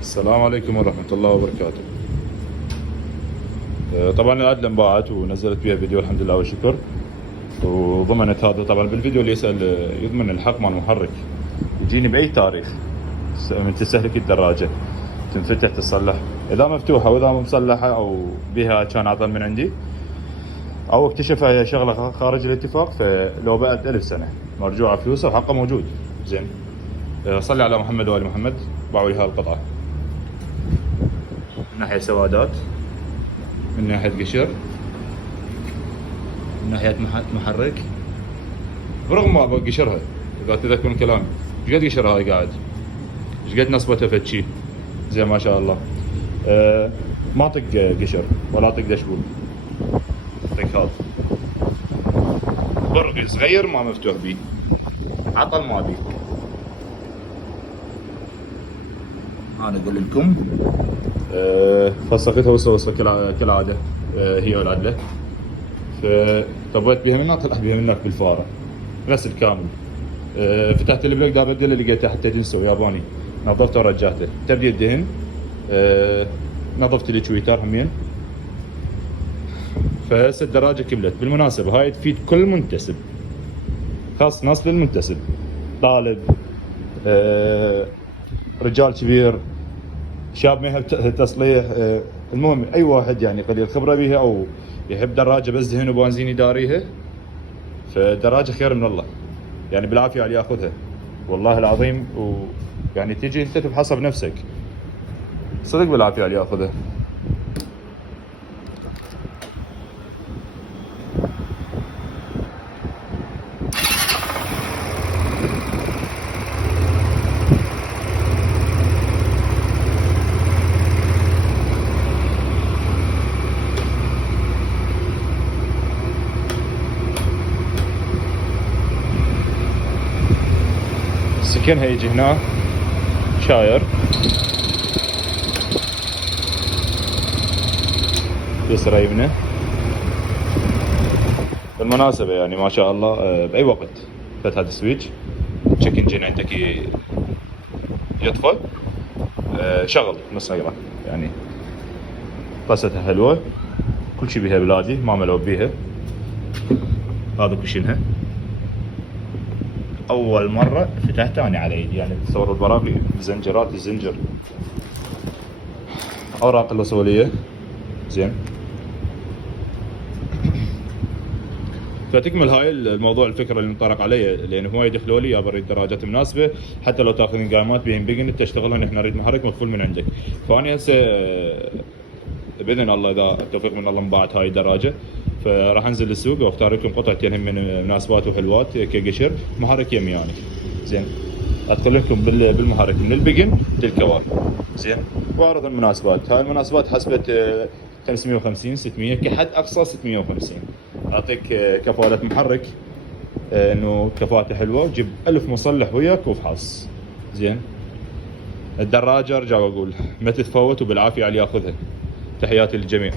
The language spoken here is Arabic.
السلام عليكم ورحمة الله وبركاته. طبعا العدلة انباعت ونزلت بها فيديو الحمد لله والشكر، وضمنت هذا. طبعا بالفيديو اللي يسأل يضمن الحق مال المحرك يجيني بأي تاريخ من تستهلك الدراجة، تنفتح تصلح إذا مفتوحة وإذا مصلحة أو بها كان عطل من عندي أو اكتشفها هي شغلة خارج الاتفاق، فلو بقت 1000 سنة مرجوعة فلوسه وحقه موجود. زين، صلي على محمد وآل محمد. باعوا لي هاي القطعة من ناحية سوادات، من ناحية قشر، من ناحية محرك، برغم ما قشرها. إذا تذكرون كلامي، ايش قد قشرها هاي قاعد، ايش قد نصبتها فتشي زي ما شاء الله. ما طق قشر ولا طق دشبول، طق هذا برغي صغير ما مفتوح بيه، عطل ما بيه. انا اقول لكم فسختها وسوسه كالعاده، هي والعدله. فطبيت بها من هنا، طلعت بها من هناك بالفاره غسل كامل. فتحت البلوك داب الدله، لقيته حتى جنسه ياباني، نظفته ورجعته تبديل دهن. نظفت التويتر همين. فهسه الدراجه كملت. بالمناسبه هاي تفيد كل منتسب، خاص ناس للمنتسب، طالب، رجال كبير، شاب ما يحب تصليح، المهم اي واحد يعني قليل خبره بيها او يحب دراجه بس دهن وبنزين يداريها، فدراجه خير من الله، يعني بالعافيه على ياخذها والله العظيم. ويعني تيجي انت تفحصها بنفسك، صدق بالعافيه على ياخذها. سكنها يجي هنا شاير يسرى يمنه. بالمناسبة يعني ما شاء الله بأي وقت فتحت السويتش تشيك انجن عندك يطفى، شغل نص نقرة. يعني قصتها حلوة، كل شي بيها بلادي، ما ملعوب بيها. هذا كوشنها اول مره فتحتها انا على ايدي، يعني تصور البراغي بزنجرات الزنجر، اوراق الوصوليه. زين، فتكمل هاي الموضوع، الفكره اللي انطرق علي، لان هواي دخلوا لي يا بريد دراجات مناسبه، حتى لو تاخذين قائمات بين بيجن تشتغلون، احنا نريد محرك مقفول من عندك. فاني هسه باذن الله اذا التوفيق من الله انباعت هاي الدراجه، فراح انزل السوق واختار لكم قطعتين هم من مناسبات وحلوات كقشر محرك يمي يعني. زين، ادخل لكم بالمحرك من البيجن للكوار. زين، واعرض المناسبات. هاي المناسبات حسبت 550 600 كحد اقصى 650. اعطيك كفاله محرك، انه كفاءته حلوه، جيب 1000 مصلح وياك وفحص. زين، الدراجه ارجع واقول ما تتفوت وبالعافيه على ياخذها. تحياتي للجميع.